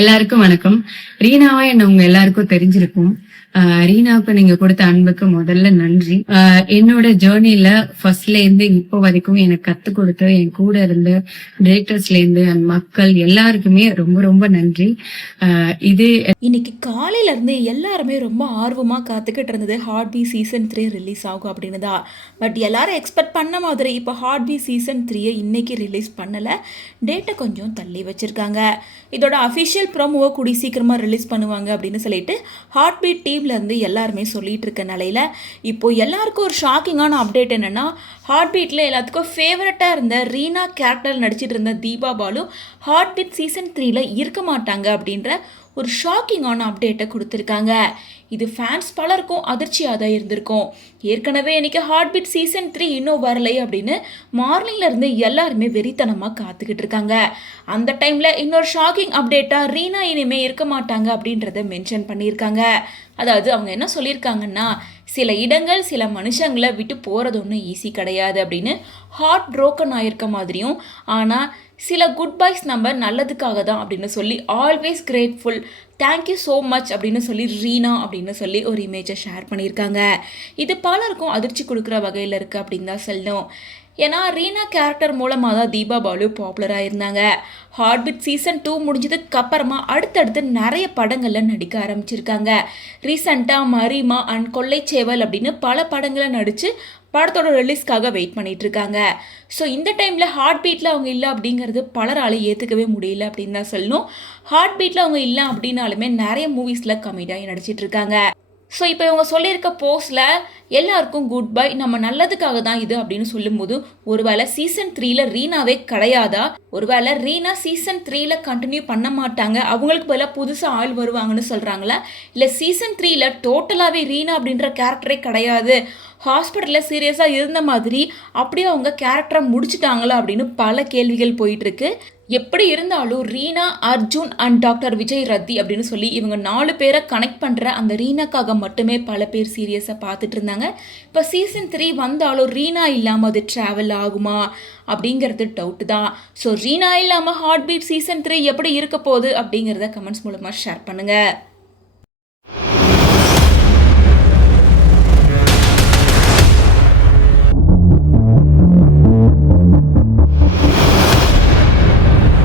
எல்லாருக்கும் வணக்கம். ரீனாவா என்ன உங்க எல்லாருக்கும் தெரிஞ்சிருக்கும். ரீனாவுக்கு நீங்க கொடுத்த அன்புக்கு முதல்ல நன்றி. என்னோட ஜேர்னில ஃபர்ஸ்ட்ல இருந்து இப்போ வரைக்கும் எனக்கு கத்து கொடுத்து என் கூட இருந்து டிரெக்டர்ஸ்ல இருந்து மக்கள் எல்லாருக்குமே ரொம்ப ரொம்ப நன்றி. இது இன்னைக்கு காலையில இருந்து எல்லாருமே ரொம்ப ஆர்வமா காத்துக்கிட்டு இருந்தது ஹார்ட் பீட் சீசன் 3 ரிலீஸ் ஆகும் அப்படின்னு தான். பட் எல்லாரும் எக்ஸ்பெக்ட் பண்ண மாதிரி இப்போ ஹார்ட் பீட் சீசன் 3 இன்னைக்கு ரிலீஸ் பண்ணல, டேட்டை கொஞ்சம் தள்ளி வச்சிருக்காங்க. இதோட அஃபிஷியல் ப்ரோமோவை கூடி சீக்கிரமா ரிலீஸ் பண்ணுவாங்க அப்படின்னு சொல்லிட்டு ஹார்ட் பீட் டீம்ல இருந்து எல்லாருமே சொல்லிட்டு இருக்க நிலையில இப்போ எல்லாருக்கும் ஒரு ஷாக்கிங்கான அப்டேட் என்னன்னா, ஹார்ட் பீட்ல எல்லாத்துக்கும் ஃபேவரட்டா இருந்த ரீனா கேரக்டர் நடிச்சிட்டு இருந்த Deepa Balu heart beat season 3ல இருக்க மாட்டாங்க அப்படின்ற ஒரு ஷாக்கிங்கான அப்டேட்டை கொடுத்துருக்காங்க. இது ஃபேன்ஸ் பலருக்கும் அதிர்ச்சியாக தான் இருந்திருக்கும். ஏற்கனவே இன்னைக்கு ஹார்ட் பீட் சீசன் 3 இன்னும் வரலை அப்படின்னு மார்னிங்ல இருந்து எல்லாருமே வெறித்தனமாக காத்துக்கிட்டு இருக்காங்க. அந்த டைம்ல இன்னொரு ஷாக்கிங் அப்டேட்டாக ரீனா இனிமே இருக்க மாட்டாங்க அப்படின்றத மென்ஷன் பண்ணியிருக்காங்க. அதாவது அவங்க என்ன சொல்லியிருக்காங்கன்னா, சில இடங்கள் சில மனுஷங்களை விட்டு போகிறது ஒன்றும் ஈஸி கிடையாது அப்படின்னு ஹார்ட் ப்ரோக்கன் ஆயிருக்க மாதிரியும், ஆனால் சில குட் பைஸ் நம்ம நல்லதுக்காக தான் அப்படின்னு சொல்லி always grateful, thank you so much அப்படின்னு சொல்லி ரீனா அப்படின்னு சொல்லி ஒரு இமேஜை ஷேர் பண்ணியிருக்காங்க. இது பலருக்கும் அதிர்ச்சி கொடுக்குற வகையில் இருக்குது அப்படின்னு தான் சொல்லணும். ஏன்னா ரீனா கேரக்டர் மூலமாக தான் தீபா பாலு பாப்புலராக இருந்தாங்க. ஹார்ட் பீட் சீசன் 2 முடிஞ்சதுக்கு அப்புறமா அடுத்தடுத்து நிறைய படங்களில் நடிக்க ஆரம்பிச்சிருக்காங்க. ரீசெண்டாக மரிமா அண்ட் கொள்ளைச்சேவல் அப்படின்னு பல படங்களை நடித்து படத்தோட ரிலீஸ்க்காக வெயிட் பண்ணிட்டு இருக்காங்க. ஸோ இந்த டைமில் ஹார்ட் பீட்டில் அவங்க இல்லை அப்படிங்கிறது பலரால் ஏற்றுக்கவே முடியல அப்படின்னு தான் சொல்லணும். ஹார்ட் பீட்டில் அவங்க இல்லை அப்படின்னாலுமே நிறைய மூவிஸில் கமிட்டாகி நடிச்சிட்டு இருக்காங்க. ஸோ இப்போ இவங்க சொல்லியிருக்க போஸ்டில் எல்லாருக்கும் குட் பை, நம்ம நல்லதுக்காக தான் இது அப்படின்னு சொல்லும்போது, ஒருவேளை சீசன் 3ல ரீனாவே கிடையாதா? ஒருவேளை ரீனா சீசன் 3ல கண்டினியூ பண்ண மாட்டாங்க, அவங்களுக்கு பதிலாக புதுசாக ஆள் வருவாங்கன்னு சொல்கிறாங்களா? இல்லை சீசன் 3ல டோட்டலாகவே ரீனா அப்படின்ற கேரக்டரே கிடையாது, ஹாஸ்பிட்டலில் சீரியஸாக இருந்த மாதிரி அப்படியே அவங்க கேரக்டரை முடிச்சுட்டாங்களா அப்படின்னு பல கேள்விகள் போயிட்டுருக்கு. எப்படி இருந்தாலும் ரீனா, அர்ஜுன் அண்ட் டாக்டர் விஜய் ரத்தி அப்படின்னு சொல்லி இவங்க 4 பேரை கனெக்ட் பண்ணுற அந்த ரீனாக்காக மட்டுமே பல பேர் சீரியஸாக பார்த்துட்டு இருந்தாங்க. இப்போ சீசன் 3 வந்தாலும் ரீனா இல்லாமல் அது ட்ராவல் ஆகுமா அப்படிங்கிறது டவுட்டு தான். ஸோ ரீனா இல்லாமல் ஹார்ட் பீட் சீசன் 3 எப்படி இருக்க போகுது அப்படிங்கிறத கமெண்ட்ஸ் மூலமாக ஷேர் பண்ணுங்கள்.